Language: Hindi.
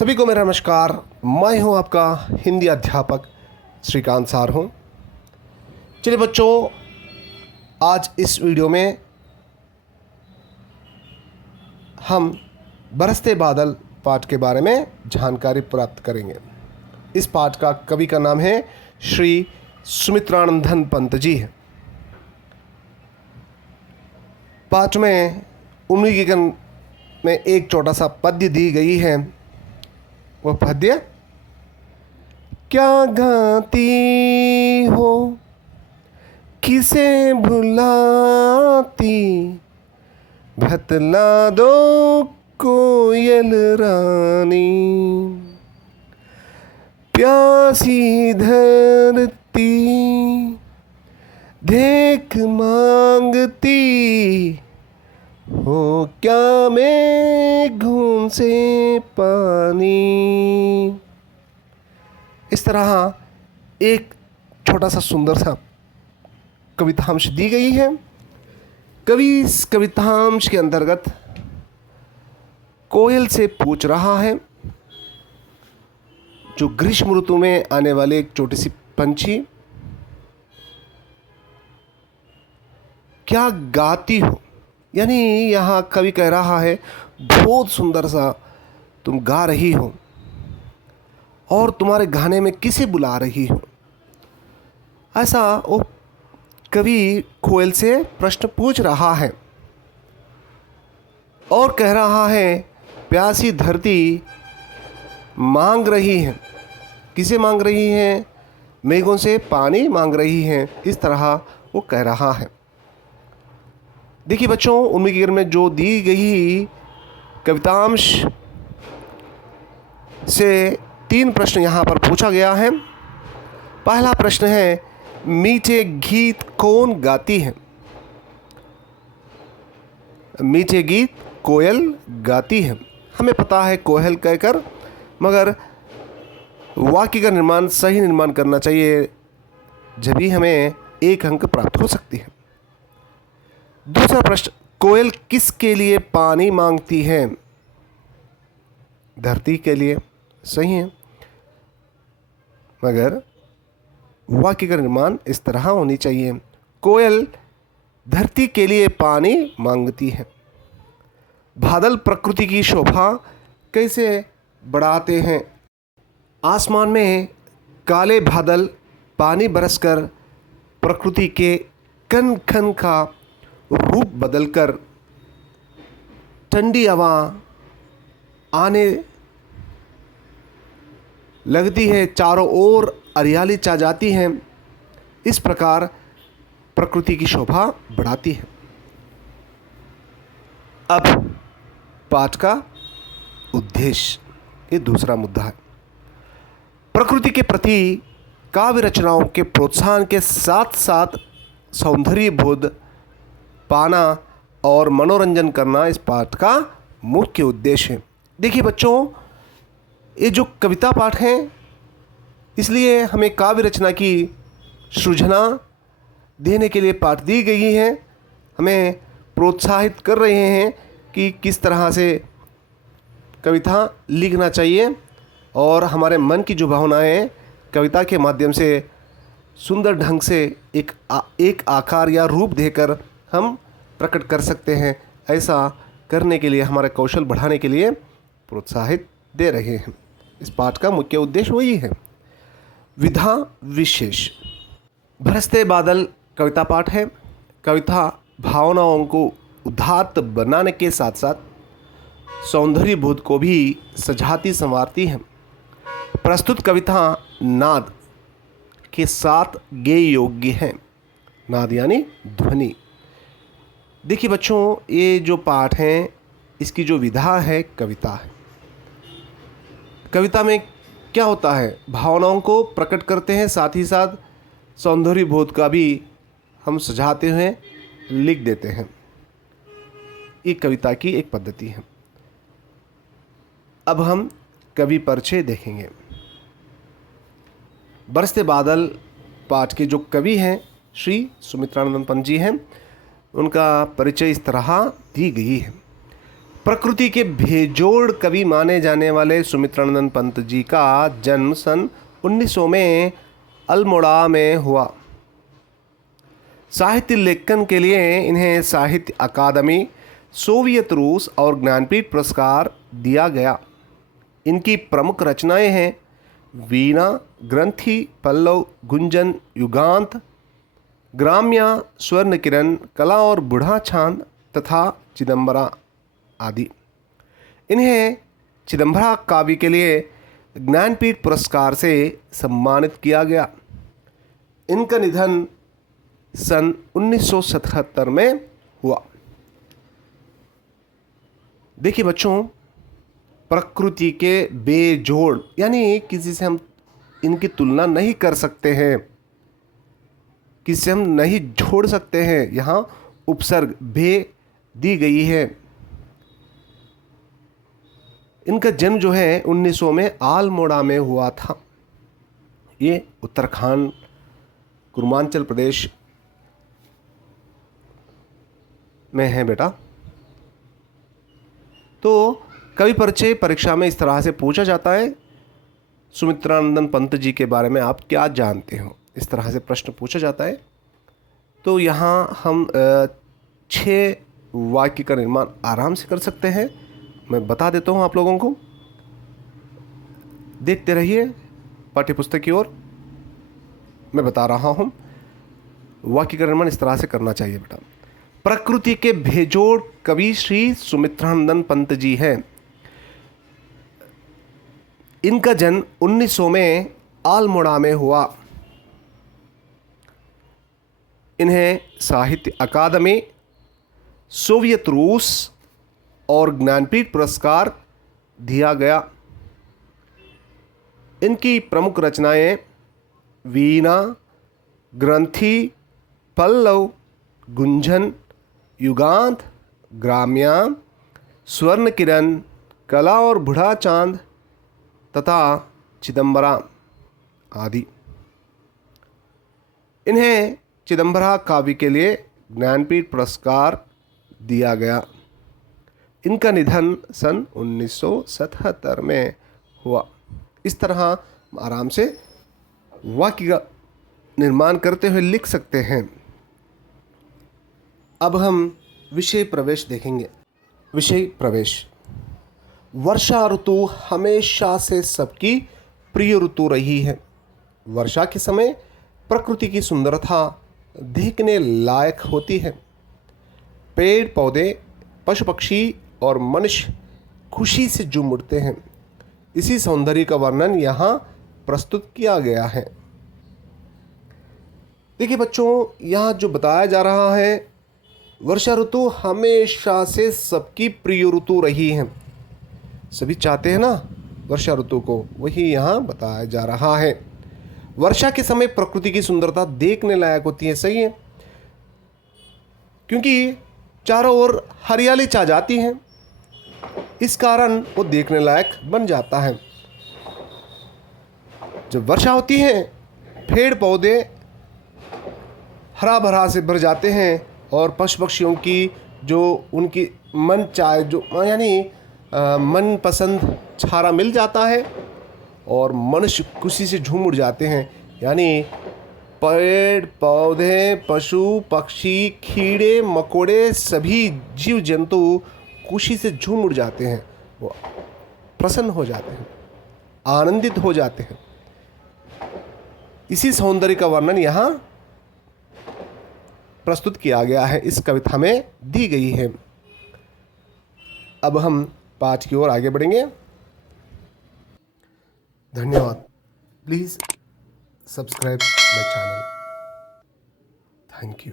सभी को मेरा नमस्कार। मैं हूं आपका हिंदी अध्यापक श्रीकांत सार हूं। चलिए बच्चों, आज इस वीडियो में हम बरसते बादल पाठ के बारे में जानकारी प्राप्त करेंगे। इस पाठ का कवि का नाम है श्री सुमित्रानंदन पंत जी है। पाठ में उम्मीदगीकरण में एक छोटा सा पद्य दी गई है। वह पद्य, क्या गाती हो किसे भुलाती, बतला दो कोयल रानी, प्यासी धरती देख मांगती हो, क्या मेघों से पानी। इस तरह एक छोटा सा सुंदर सा कवितांश दी गई है। कवि इस कवितांश के अंतर्गत कोयल से पूछ रहा है, जो ग्रीष्म ऋतु में आने वाले एक छोटी सी पंछी, क्या गाती हो। यानी यहाँ कवि कह रहा है, बहुत सुंदर सा तुम गा रही हो और तुम्हारे गाने में किसे बुला रही हो। ऐसा वो कवि कोयल से प्रश्न पूछ रहा है और कह रहा है, प्यासी धरती मांग रही है। किसे मांग रही है? मेघों से पानी मांग रही है। इस तरह वो कह रहा है। देखिए बच्चों, उम्मीदगीकरण में जो दी गई कवितांश से 3 प्रश्न यहाँ पर पूछा गया है। पहला प्रश्न है, मीठे गीत कौन गाती है? मीठे गीत कोयल गाती है। हमें पता है कोयल कहकर, मगर वाक्य का निर्माण सही निर्माण करना चाहिए, जब भी हमें 1 अंक प्राप्त हो सकती है। दूसरा प्रश्न, कोयल किसके लिए पानी मांगती है? धरती के लिए। सही है, मगर वाक्य का निर्माण इस तरह होनी चाहिए, कोयल धरती के लिए पानी मांगती है। बादल प्रकृति की शोभा कैसे बढ़ाते हैं? आसमान में काले बादल पानी बरसकर प्रकृति के कण कण का रूप बदलकर ठंडी हवा आने लगती है, चारों ओर हरियाली छा जाती है। इस प्रकार प्रकृति की शोभा बढ़ाती है। अब पाठ का उद्देश्य, ये दूसरा मुद्दा है। प्रकृति के प्रति काव्य रचनाओं के प्रोत्साहन के साथ साथ सौंदर्य बोध पाना और मनोरंजन करना इस पाठ का मुख्य उद्देश्य है। देखिए बच्चों, ये जो कविता पाठ है, इसलिए हमें काव्य रचना की सृजना देने के लिए पाठ दी गई है। हमें प्रोत्साहित कर रहे हैं कि किस तरह से कविता लिखना चाहिए और हमारे मन की जो भावनाएं कविता के माध्यम से सुंदर ढंग से एक आकार या रूप देकर हम प्रकट कर सकते हैं। ऐसा करने के लिए, हमारा कौशल बढ़ाने के लिए प्रोत्साहित दे रहे हैं। इस पाठ का मुख्य उद्देश्य वही है। विधा विशेष, बरसते बादल कविता पाठ है। कविता भावनाओं को उदात्त बनाने के साथ साथ सौंदर्य बोध को भी सजाती संवारती है। प्रस्तुत कविता नाद के साथ गेय योग्य है। नाद यानी ध्वनि। देखिए बच्चों, ये जो पाठ है, इसकी जो विधा है कविता है। कविता में क्या होता है? भावनाओं को प्रकट करते हैं, साथ ही साथ सौंदर्य बोध का भी हम सजाते हुए लिख देते हैं। ये कविता की एक पद्धति है। अब हम कवि परिचय देखेंगे। बरसते बादल पाठ के जो कवि हैं श्री सुमित्रानंदन पंत जी हैं, उनका परिचय इस तरह दी गई है। प्रकृति के बेजोड़ कवि माने जाने वाले सुमित्रानंद पंत जी का जन्म सन 1900 में अल्मोड़ा में हुआ। साहित्य लेखन के लिए इन्हें साहित्य अकादमी, सोवियत रूस और ज्ञानपीठ पुरस्कार दिया गया। इनकी प्रमुख रचनाएं हैं वीणा, ग्रंथि, पल्लव, गुंजन, युगांत, ग्राम्या, स्वर्ण किरण, कला और बूढ़ा चांद तथा चिदंबरा आदि। इन्हें चिदंबरा काव्य के लिए ज्ञानपीठ पुरस्कार से सम्मानित किया गया। इनका निधन सन 1977 में हुआ। देखिए बच्चों, प्रकृति के बेजोड़ यानी किसी से हम इनकी तुलना नहीं कर सकते हैं, किसी से हम नहीं जोड़ सकते हैं। यहाँ उपसर्ग बे दी गई है। इनका जन्म जो है 1900 में अल्मोड़ा में हुआ था। ये उत्तराखंड, पूर्वांचल प्रदेश में है बेटा। तो कवि परिचय परीक्षा में इस तरह से पूछा जाता है, सुमित्रानंद पंत जी के बारे में आप क्या जानते हो, इस तरह से प्रश्न पूछा जाता है। तो यहाँ हम 6 वाक्य का निर्माण आराम से कर सकते हैं। मैं बता देता हूँ आप लोगों को, देखते रहिए पाठ्यपुस्तक की ओर। मैं बता रहा हूँ वाक्य का निर्माण इस तरह से करना चाहिए बेटा। प्रकृति के बेजोड़ कवि श्री सुमित्रानंद पंत जी हैं। इनका जन्म 1900 में अल्मोड़ा में हुआ। इन्हें साहित्य अकादमी, सोवियत रूस और ज्ञानपीठ पुरस्कार दिया गया। इनकी प्रमुख रचनाएं वीणा, ग्रंथि, पल्लव, गुंजन, युगांत, ग्राम्या, स्वर्ण किरण, कला और बूढ़ा चांद तथा चिदंबरा आदि। इन्हें चिदंबरा काव्य के लिए ज्ञानपीठ पुरस्कार दिया गया। इनका निधन सन 1977 में हुआ। इस तरह आराम से वाक्य का निर्माण करते हुए लिख सकते हैं। अब हम विषय प्रवेश देखेंगे। विषय प्रवेश। वर्षा ऋतु हमेशा से सबकी प्रिय ऋतु रही है। वर्षा के समय प्रकृति की सुंदरता देखने लायक होती है। पेड़ पौधे, पशु पक्षी और मनुष्य खुशी से झूम उठते हैं। इसी सौंदर्य का वर्णन यहाँ प्रस्तुत किया गया है। देखिए बच्चों, यहाँ जो बताया जा रहा है, वर्षा ऋतु हमेशा से सबकी प्रिय ऋतु रही है। सभी चाहते हैं ना वर्षा ऋतु को, वही यहाँ बताया जा रहा है। वर्षा के समय प्रकृति की सुंदरता देखने लायक होती है। सही है, क्योंकि चारों ओर हरियाली छा जाती है, इस कारण वो देखने लायक बन जाता है। जब वर्षा होती है, पेड़ पौधे हरा भरा से भर जाते हैं और पशु पक्षियों की जो उनकी मन चाहे जो यानी मन पसंद चारा मिल जाता है और मनुष्य खुशी से झूम उठ जाते हैं। यानी पेड़ पौधे, पशु पक्षी, कीड़े मकोड़े, सभी जीव जंतु खुशी से झूम उठ जाते हैं, वो प्रसन्न हो जाते हैं, आनंदित हो जाते हैं। इसी सौंदर्य का वर्णन यहाँ प्रस्तुत किया गया है, इस कविता में दी गई है। अब हम पाठ की ओर आगे बढ़ेंगे। धन्यवाद। Please subscribe my channel. Thank you.